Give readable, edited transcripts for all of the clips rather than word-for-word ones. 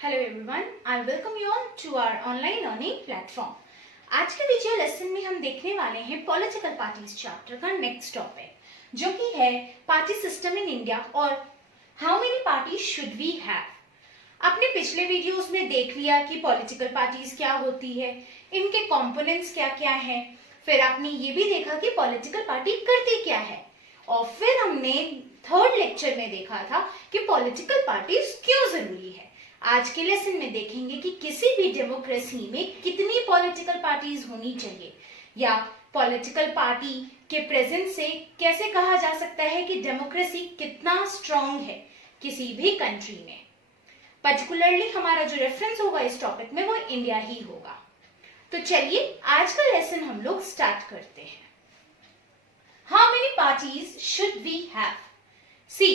Hello everyone, I welcome you all to our online learning platform. आज के video lesson में हम देखने वाले हैं पॉलिटिकल पार्टीज चैप्टर का नेक्स्ट टॉपिक जो कि है पार्टी सिस्टम इन इंडिया और how many parties should we have. आपने पिछले वीडियोस में देख लिया कि पॉलिटिकल पार्टीज क्या होती है, इनके कंपोनेंट्स क्या क्या हैं, फिर आपने ये भी देखा कि पॉलिटिकल पार्टी करती क्या है और फिर हमने थर्ड लेक्चर में देखा था कि पॉलिटिकल पार्टीज क्यों जरूरी है। आज के लेसन में देखेंगे कि किसी भी डेमोक्रेसी में कितनी पॉलिटिकल पार्टीज होनी चाहिए या पॉलिटिकल पार्टी के प्रेजेंस से कैसे कहा जा सकता है कि डेमोक्रेसी कितना स्ट्रांग है किसी भी कंट्री में। पर्टिकुलरली हमारा जो रेफरेंस होगा इस टॉपिक में वो इंडिया ही होगा। तो चलिए आज का लेसन हम लोग स्टार्ट करते हैं। How many parties should we have? See,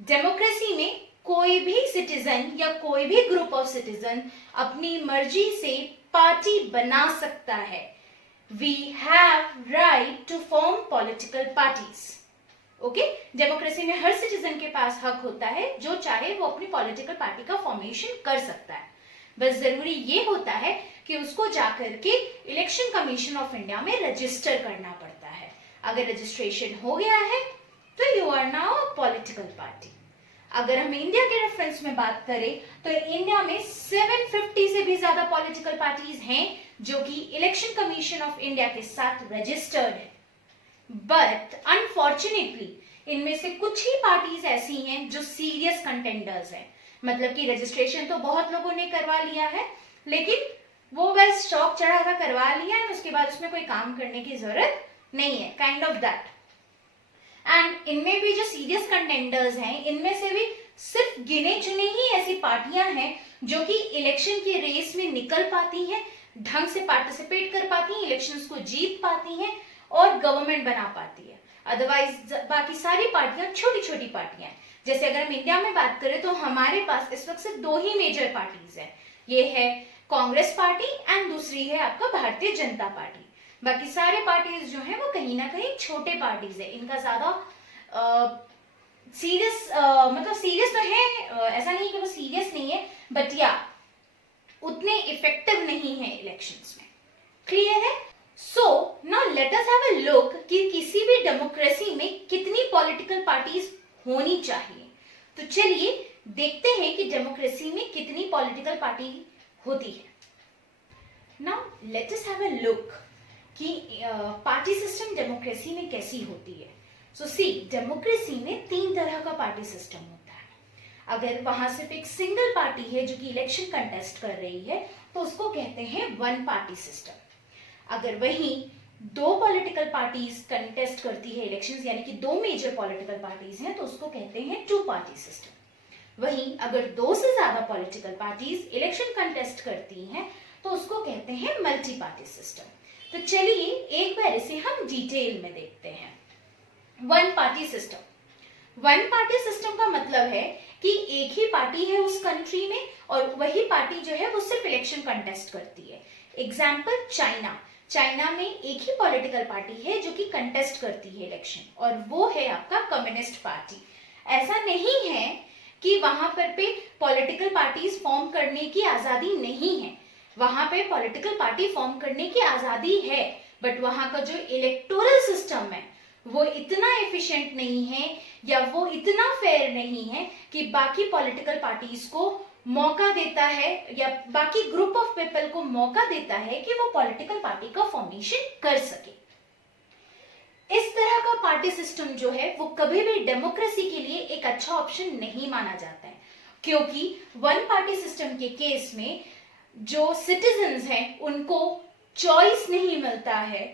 democracy में कोई भी सिटीजन या कोई भी ग्रुप ऑफ सिटीजन अपनी मर्जी से पार्टी बना सकता है। We have right to form political parties. Okay, democracy में हर सिटीजन के पास हक होता है, जो चाहे वो अपनी पॉलिटिकल पार्टी का फॉर्मेशन कर सकता है। बस जरूरी ये होता है कि उसको जाकर के इलेक्शन कमीशन ऑफ इंडिया में रजिस्टर करना पड़ता है। अगर रजिस्ट्रेशन हो गया है तो you are now a political party. अगर हम इंडिया के रेफरेंस में बात करें तो इंडिया में 750 से भी ज्यादा पॉलिटिकल पार्टीज हैं जो कि इलेक्शन कमीशन ऑफ इंडिया के साथ रजिस्टर्ड है। बट अनफॉर्चुनेटली इनमें से कुछ ही पार्टीज ऐसी हैं जो सीरियस कंटेंडर्स हैं, मतलब कि रजिस्ट्रेशन तो बहुत लोगों ने करवा लिया है लेकिन वो बस शौक चढ़ा था, करवा लिया है, उसके बाद उसमें कोई काम करने की जरूरत नहीं है, काइंड ऑफ दैट। एंड इनमें भी जो सीरियस कंटेंडर्स हैं, इनमें से भी सिर्फ गिने चुने ही ऐसी पार्टियां हैं जो कि इलेक्शन की रेस में निकल पाती हैं, ढंग से पार्टिसिपेट कर पाती हैं, इलेक्शंस को जीत पाती हैं और गवर्नमेंट बना पाती है। अदरवाइज बाकी सारी पार्टियां छोटी छोटी पार्टियां हैं। जैसे अगर हम इंडिया में बात करें तो हमारे पास इस वक्त सिर्फ दो ही मेजर पार्टीज है, ये है कांग्रेस पार्टी एंड दूसरी है आपका भारतीय जनता पार्टी। बाकी सारे पार्टीज जो हैं वो कहीं ना कहीं छोटे पार्टीज है, इनका ज्यादा सीरियस मतलब सीरियस तो है, ऐसा नहीं कि वो सीरियस नहीं है, बट या उतने इफेक्टिव नहीं है इलेक्शंस में। क्लियर है? So now let us have a look कि किसी भी डेमोक्रेसी में कितनी पॉलिटिकल पार्टीज होनी चाहिए। तो चलिए देखते हैं कि डेमोक्रेसी में कितनी पॉलिटिकल पार्टी होती है। Now let us have a look कि पार्टी सिस्टम डेमोक्रेसी में कैसी होती है। सो सी, डेमोक्रेसी में 3 तरह का पार्टी सिस्टम होता है। अगर वहां सिर्फ एक सिंगल पार्टी है जो कि इलेक्शन कंटेस्ट कर रही है तो उसको कहते हैं वन पार्टी सिस्टम। अगर वहीं 2 पॉलिटिकल पार्टीज कंटेस्ट करती है इलेक्शंस, यानी कि 2 मेजर पॉलिटिकल पार्टीज हैं, तो उसको कहते हैं 2 पार्टी सिस्टम। वहीं अगर 2 से ज्यादा पॉलिटिकल पार्टीज इलेक्शन कंटेस्ट करती हैं तो उसको कहते हैं मल्टी पार्टी सिस्टम। तो चलिए एक बार इसे हम डिटेल में देखते हैं। One party system. One party system का मतलब है कि एक ही पार्टी है उस कंट्री में और वही पार्टी जो है वो सिर्फ इलेक्शन कंटेस्ट करती है। Example China. चाइना में एक ही पॉलिटिकल पार्टी है जो कि कंटेस्ट करती है इलेक्शन और वो है आपका कम्युनिस्ट पार्टी। ऐसा नहीं है कि वहां पर पे पॉलिटिकल पार्टीज फॉर्म करने की आजादी नहीं है, वहां पे पॉलिटिकल पार्टी फॉर्म करने की आजादी है, बट वहां का जो इलेक्टोरल सिस्टम है वो इतना एफिशिएंट नहीं है या वो इतना फेयर नहीं है कि बाकी पॉलिटिकल पार्टीज को मौका देता है या बाकी ग्रुप ऑफ पीपल को मौका देता है कि वो पॉलिटिकल पार्टी का फॉर्मेशन कर सके। इस तरह का पार्टी सिस्टम जो है वो कभी भी डेमोक्रेसी के लिए एक अच्छा ऑप्शन नहीं माना जाता है, क्योंकि वन पार्टी सिस्टम के केस में जो सिटीजन्स हैं उनको चॉइस नहीं मिलता है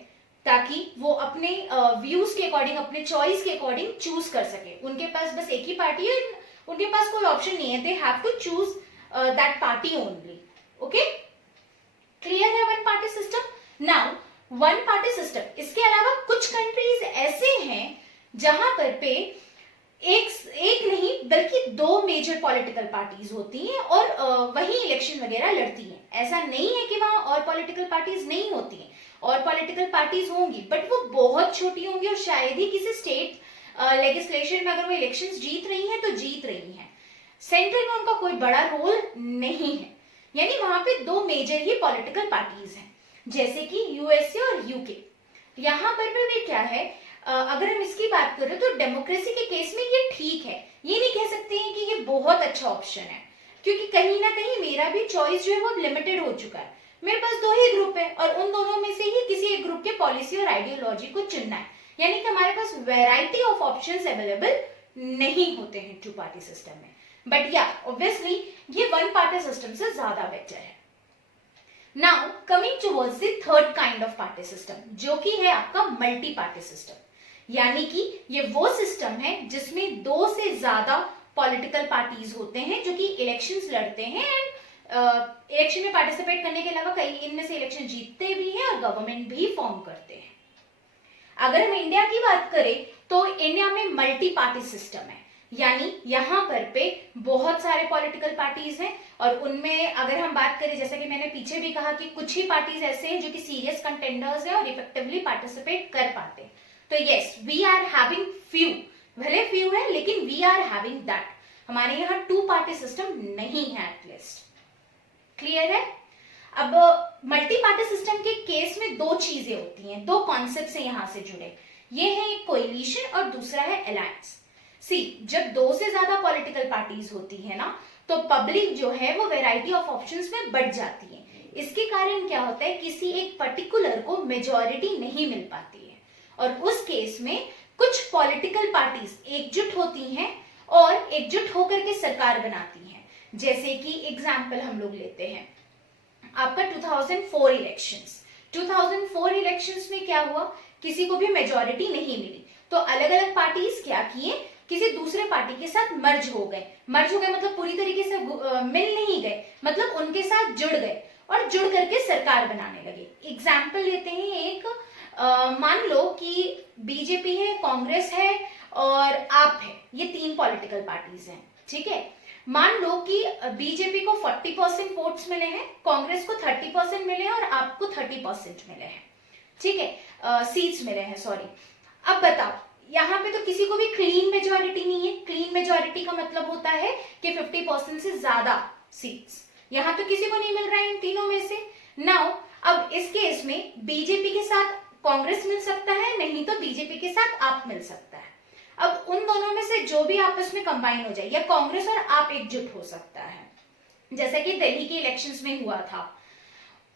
ताकि वो अपने व्यूज के अकॉर्डिंग, अपने चॉइस के अकॉर्डिंग चूज कर सके। उनके पास बस एक ही पार्टी है, उनके पास कोई ऑप्शन नहीं है, they have to choose that party only. Okay, clear है one party system? Now one party system, इसके अलावा कुछ कंट्रीज ऐसे हैं जहां पर पे एक नहीं बल्कि 2 मेजर पॉलिटिकल पार्टीज होती हैं और वही इलेक्शन वगैरह लड़ती हैं। ऐसा नहीं है कि वहां और पॉलिटिकल पार्टीज नहीं होती हैं, और पॉलिटिकल पार्टीज होंगी बट वो बहुत छोटी होंगी और शायद ही किसी स्टेट लेजिस्लेशन में अगर वो इलेक्शंस जीत रही हैं तो जीत रही हैं। सेंट्रल में उनका कोई बड़ा रोल नहीं है, यानी वहां पे दो मेजर ही पॉलिटिकल पार्टीज हैं, जैसे कि यूएसए और यूके। यहाँ पर भी क्या है, अगर हम इसकी बात करें तो डेमोक्रेसी के केस में ये ठीक है, ये नहीं कह सकते हैं कि ये बहुत अच्छा ऑप्शन है, क्योंकि कहीं ना कहीं मेरा भी चॉइस जो है वो लिमिटेड हो चुका है। मेरे पास दो ही ग्रुप है और उन दोनों में से ही किसी एक ग्रुप के पॉलिसी और आइडियोलॉजी को चुनना है, यानी कि हमारे पास वैरायटी ऑफ ऑप्शंस अवेलेबल नहीं होते हैं टू पार्टी सिस्टम में। बट या ऑब्वियसली ये वन पार्टी सिस्टम से ज्यादा बेटर है। Now coming towards the third kind of party system, जो कि है आपका मल्टी पार्टी सिस्टम, यानी कि ये वो सिस्टम है जिसमें दो से ज्यादा पॉलिटिकल पार्टीज होते हैं जो कि इलेक्शंस लड़ते हैं एंड इलेक्शन में पार्टिसिपेट करने के अलावा कई इनमें से इलेक्शन जीतते भी हैं और गवर्नमेंट भी फॉर्म करते हैं। अगर हम इंडिया की बात करें तो इंडिया में मल्टी पार्टी सिस्टम है, यानी यहाँ पर पे बहुत सारे पॉलिटिकल पार्टीज हैं और उनमें अगर हम बात करें, जैसा कि मैंने पीछे भी कहा कि कुछ ही पार्टीज ऐसे हैं जो कि सीरियस कंटेंडर्स हैं और इफेक्टिवली पार्टिसिपेट कर पाते हैं। तो yes, we are having few, भले फ्यू है लेकिन वी आर हैविंग दैट। हमारे यहाँ टू पार्टी सिस्टम नहीं है एटलीस्ट। क्लियर है? अब मल्टी पार्टी सिस्टम के केस में दो चीजें होती हैं, दो कॉन्सेप्ट्स हैं यहां से जुड़े। ये है एक कोएलिशन और दूसरा है अलायंस। सी, जब दो से ज्यादा पॉलिटिकल पार्टीज होती है ना, तो पब्लिक जो है वो वैरायटी ऑफ ऑप्शंस में बढ़ जाती है। इसके कारण क्या होता है, किसी एक पर्टिकुलर को मेजॉरिटी नहीं मिल पाती है और उस केस में कुछ पॉलिटिकल पार्टीज एकजुट होती हैं और एकजुट होकर के सरकार बनाती हैं। जैसे कि एग्जाम्पल हम लोग लेते हैं आपका 2004 इलेक्शंस। 2004 इलेक्शंस में क्या हुआ, किसी को भी मेजॉरिटी नहीं मिली, तो अलग अलग पार्टीज क्या किए, किसी दूसरे पार्टी के साथ मर्ज हो गए मतलब पूरी तरीके से मिल नहीं गए, मतलब उनके साथ जुड़ गए और जुड़ करके सरकार बनाने लगे। एग्जाम्पल लेते हैं एक, मान लो कि बीजेपी है, कांग्रेस है और आप है, ये तीन पॉलिटिकल पार्टीज हैं, ठीक है। मान लो कि बीजेपी को 40% वोट्स मिले हैं, कांग्रेस को 30% मिले हैं और आपको 30% मिले हैं, ठीक है, सीट्स मिले हैं, सॉरी। अब बताओ, यहाँ पे तो किसी को भी क्लीन मेजॉरिटी नहीं है। क्लीन मेजॉरिटी का मतलब होता है कि 50% से ज्यादा सीट्स, यहाँ तो किसी को नहीं मिल रहा है इन तीनों में से। नाउ अब इस केस में बीजेपी के साथ कांग्रेस मिल सकता है, नहीं तो बीजेपी के साथ आप मिल सकता है। अब उन दोनों में से जो भी आपस में कंबाइन हो जाए, या कांग्रेस और आप एकजुट हो सकता है, जैसा कि दिल्ली के इलेक्शंस में हुआ था।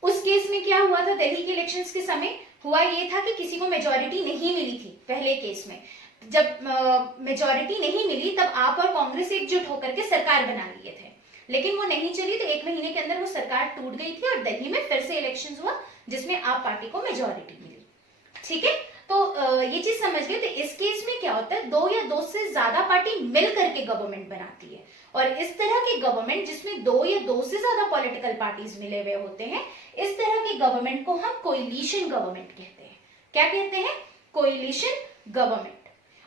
उस केस में क्या हुआ था, दिल्ली के इलेक्शंस के समय हुआ ये था कि किसी को मेजॉरिटी नहीं मिली थी। पहले केस में जब मेजॉरिटी नहीं मिली तब आप और कांग्रेस एकजुट होकर के सरकार बना लिए थे, लेकिन वो नहीं चली, तो 1 महीने के अंदर वो सरकार टूट गई थी और दिल्ली में फिर से इलेक्शंस हुआ जिसमें आप पार्टी को मेजॉरिटी मिली, ठीक है। तो ये चीज समझ गए। तो इस केस में क्या होता है, दो या दो से ज्यादा पार्टी मिल करके गवर्नमेंट बनाती है और इस तरह की गवर्नमेंट जिसमें दो या दो से ज्यादा पॉलिटिकल पार्टीज मिले हुए होते हैं, इस तरह की गवर्नमेंट को हम कोएलिशन गवर्नमेंट कहते हैं। क्या कहते हैं? Coalition government.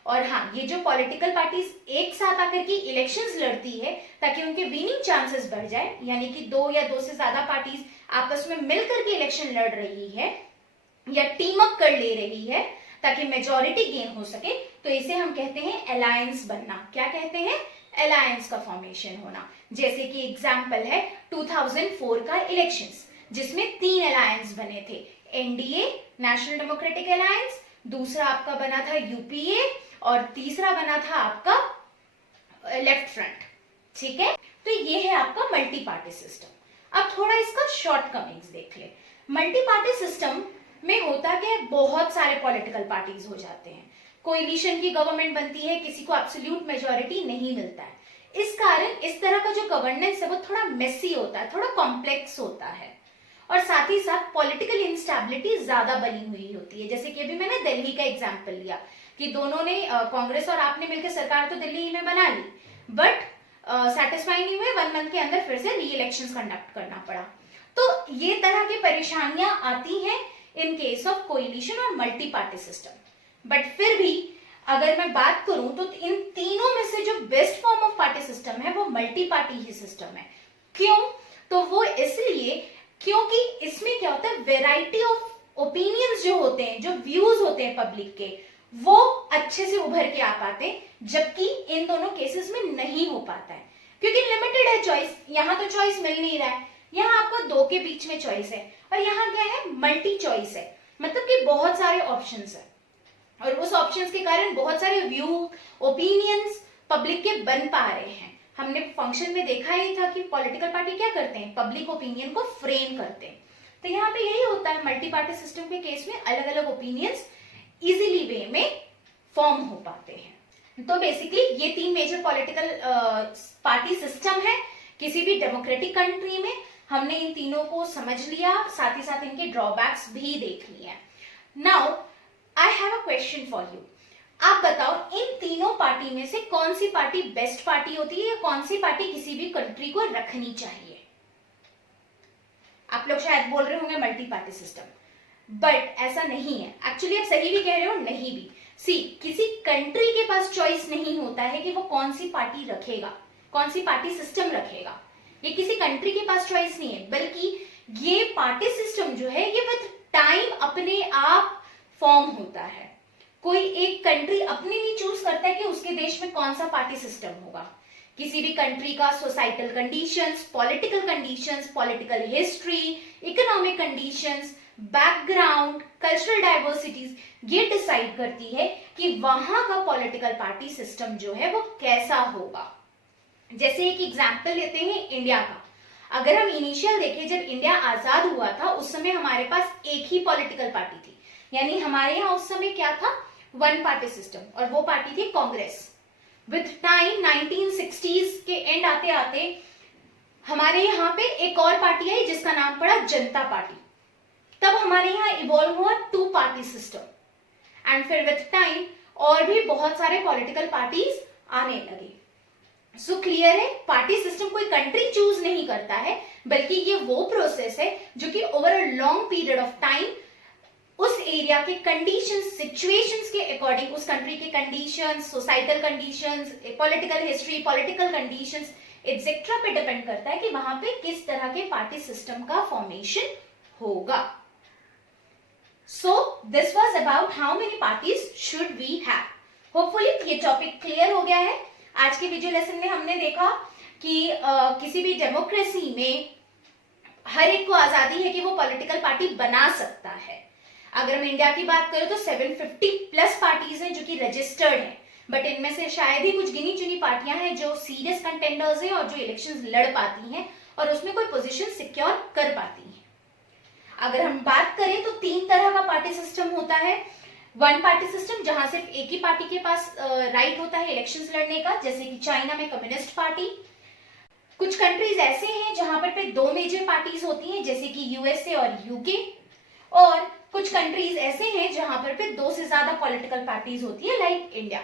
और हाँ, ये जो पॉलिटिकल पार्टीज एक साथ आकर के इलेक्शंस लड़ती है ताकि उनके विनिंग चांसेस बढ़ जाए, यानी कि दो या दो से ज्यादा पार्टीज आपस में मिलकर के इलेक्शन लड़ रही है या टीम अप कर ले रही है ताकि मेजॉरिटी गेन हो सके, तो इसे हम कहते हैं अलायंस बनना। क्या कहते हैं? अलायंस का फॉर्मेशन होना। जैसे कि एग्जांपल है 2004 का इलेक्शंस, जिसमें 3 अलायंस बने थे, एनडीए नेशनल डेमोक्रेटिक अलायंस, दूसरा आपका बना था यूपीए और तीसरा बना था आपका लेफ्ट फ्रंट, ठीक है। तो ये है आपका मल्टी पार्टी सिस्टम। अब थोड़ा इसका शॉर्टकमिंग्स देख ले। मल्टी पार्टी सिस्टम में होता क्या है, बहुत सारे पॉलिटिकल पार्टीज हो जाते हैं, कोएलिशन की गवर्नमेंट बनती है, किसी को एब्सोल्यूट मेजॉरिटी नहीं मिलता है। इस कारण इस तरह का जो गवर्नेंस है वो थोड़ा मेसी होता है, थोड़ा कॉम्प्लेक्स होता है और साथ ही साथ पॉलिटिकल इंस्टेबिलिटी ज्यादा बनी हुई होती है। जैसे कि अभी मैंने दिल्ली का एग्जाम्पल लिया कि दोनों ने कांग्रेस और आपने मिलकर सरकार तो दिल्ली में बना ली, बट सेटिस्फाई नहीं हुए, 1 मंथ के अंदर फिर से री इलेक्शन कंडक्ट करना पड़ा। तो ये तरह की परेशानियां आती हैं इन केस ऑफ कोएलिशन और मल्टी पार्टी सिस्टम। बट फिर भी अगर मैं बात करूं तो इन तीनों में से जो best form of party system है वो मल्टी पार्टी ही सिस्टम है। क्यों? तो वो इसलिए क्योंकि इसमें क्या होता है, वेराइटी ऑफ ओपिनियंस जो होते हैं, जो व्यूज होते हैं पब्लिक के, वो अच्छे से उभर के आ पाते हैं, जबकि इन दोनों केसेस में नहीं हो पाता है। क्योंकि लिमिटेड है चॉइस। यहाँ तो चॉइस मिल नहीं रहा है, यहाँ आपको दो के बीच में चॉइस है, और यहाँ क्या है, मल्टी चॉइस है, मतलब कि बहुत सारे ऑप्शंस है, और उस ऑप्शंस के कारण बहुत सारे व्यू, ओपिनियंस पब्लिक के बन पा रहे हैं। हमने फंक्शन में देखा ही था कि पॉलिटिकल पार्टी क्या करते हैं, पब्लिक ओपिनियन को फ्रेम करते हैं। तो यहाँ पे यही होता है, मल्टी पार्टी सिस्टम के केस में अलग अलग ओपिनियंस इजीली वे में फॉर्म हो पाते हैं। तो बेसिकली ये तीन मेजर पॉलिटिकल पार्टी सिस्टम है किसी भी डेमोक्रेटिक कंट्री में। हमने इन तीनों को समझ लिया, साथ ही साथ इनके ड्रॉबैक्स भी देख लिए। Now I have a question for you. आप बताओ, इन तीनों पार्टी में से कौन सी पार्टी बेस्ट पार्टी होती है, या कौन सी पार्टी किसी भी कंट्री को रखनी चाहिए? आप लोग शायद बोल रहे होंगे मल्टी पार्टी सिस्टम, बट ऐसा नहीं है। एक्चुअली आप सही भी कह रहे हो, नहीं भी। सी, किसी कंट्री के पास चॉइस नहीं होता है कि वो कौन सी पार्टी रखेगा, कौन सी पार्टी सिस्टम रखेगा। ये किसी कंट्री के पास चॉइस नहीं है, बल्कि ये पार्टी सिस्टम जो है ये विद टाइम अपने आप फॉर्म होता है। कोई एक कंट्री अपने नहीं चूज करता है कि उसके देश में कौन सा पार्टी सिस्टम होगा। किसी भी कंट्री का societal conditions, political conditions, political history, economic conditions, background, cultural diversities, ये डिसाइड करती है कि वहां का पॉलिटिकल पार्टी सिस्टम जो है वो कैसा होगा। जैसे एक एग्जांपल लेते हैं इंडिया का। अगर हम इनिशियल देखें, जब इंडिया आजाद हुआ था उस समय हमारे पास एक ही पॉलिटिकल पार्टी थी, यानी हमारे यहाँ उस समय क्या था, वन पार्टी सिस्टम, और वो पार्टी थी कांग्रेस। विद टाइम 1960s के एंड आते आते हमारे यहाँ पे एक और पार्टी आई जिसका नाम पड़ा जनता पार्टी। तब हमारे यहाँ इवॉल्व हुआ टू पार्टी सिस्टम, एंड फिर विद टाइम और भी बहुत सारे पॉलिटिकल पार्टीज आने लगे। सो क्लियर है, पार्टी सिस्टम कोई कंट्री चूज नहीं करता है, बल्कि ये वो प्रोसेस है जो कि over a long period of time उस एरिया के कंडीशंस, सिचुएशंस के अकॉर्डिंग, उस कंट्री के conditions, societal conditions, political history, political conditions etcetera पे डिपेंड करता है कि वहां पे किस तरह के पार्टी सिस्टम का फॉर्मेशन होगा। So this was about how many parties should we have. Hopefully ये टॉपिक क्लियर हो गया है। आज के वीडियो लेसन में हमने देखा कि किसी भी डेमोक्रेसी में हर एक को आजादी है कि वो पॉलिटिकल पार्टी बना सकता है। अगर हम इंडिया की बात करें तो 750 प्लस पार्टीज हैं जो कि रजिस्टर्ड हैं, बट इनमें से शायद ही कुछ गिनी चुनी पार्टियां हैं जो सीरियस कंटेंडर्स हैं और जो इलेक्शंस लड़ पाती हैं और उसमें कोई पोजीशन सिक्योर कर पाती हैं। अगर हम बात करें तो तीन तरह का पार्टी सिस्टम होता है। वन पार्टी सिस्टम, जहां सिर्फ एक ही पार्टी के पास राइट होता है इलेक्शंस लड़ने का, जैसे कि चाइना में कम्युनिस्ट पार्टी। कुछ कंट्रीज ऐसे हैं जहां पर दो मेजर पार्टीज होती हैं, जैसे कि यूएसए और यूके, और कुछ कंट्रीज ऐसे हैं जहां पर दो से ज्यादा पॉलिटिकल पार्टीज होती है, लाइक इंडिया।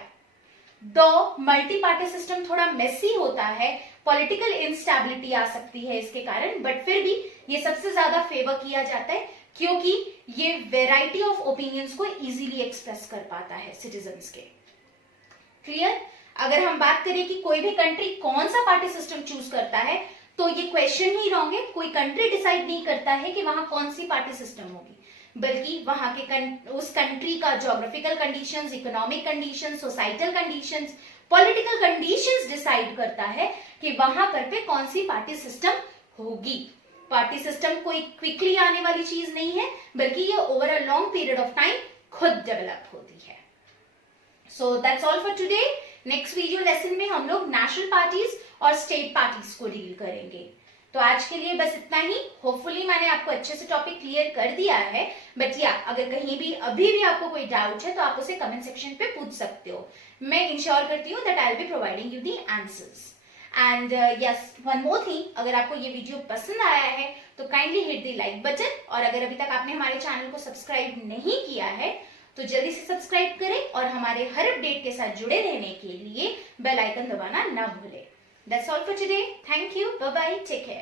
दो मल्टी पार्टी सिस्टम थोड़ा मेसी होता है, पॉलिटिकल इंस्टेबिलिटी आ सकती है इसके कारण, बट फिर भी ये सबसे ज्यादा फेवर किया जाता है क्योंकि ये वेराइटी ऑफ ओपिनियंस को इजीली एक्सप्रेस कर पाता है सिटीजन्स के। क्लियर? अगर हम बात करें कि कोई भी कंट्री कौन सा पार्टी सिस्टम चूज करता है, तो ये क्वेश्चन ही रॉन्ग है। कोई कंट्री डिसाइड नहीं करता है कि वहां कौन सी पार्टी सिस्टम होगी, बल्कि वहां के उस कंट्री का geographical conditions, economic conditions, societal conditions, political conditions decide करता है कि वहां पर कौन सी पार्टी सिस्टम होगी। पार्टी सिस्टम कोई क्विकली आने वाली चीज नहीं है, बल्कि ये over a long period of time खुद डेवलप होती है। So that's all for today. Next video lesson में हम लोग नेशनल पार्टीज और स्टेट पार्टीज को डील करेंगे। तो आज के लिए बस इतना ही। होपफुली मैंने आपको अच्छे से टॉपिक क्लियर कर दिया है, बट या अगर कहीं भी अभी भी आपको कोई डाउट है तो आप उसे कमेंट सेक्शन पे पूछ सकते हो। मैं इंश्योर करती हूँ that I will be providing you the answers. And yes, one more thing, अगर आपको ये वीडियो पसंद आया है तो kindly hit the like button, और अगर अभी तक आपने हमारे चैनल को सब्सक्राइब नहीं किया है तो जल्दी से सब्सक्राइब करें और हमारे हर अपडेट के साथ जुड़े रहने के लिए बेल आइकन दबाना ना भूलें। That's all for today. Thank you. Bye-bye. Take care.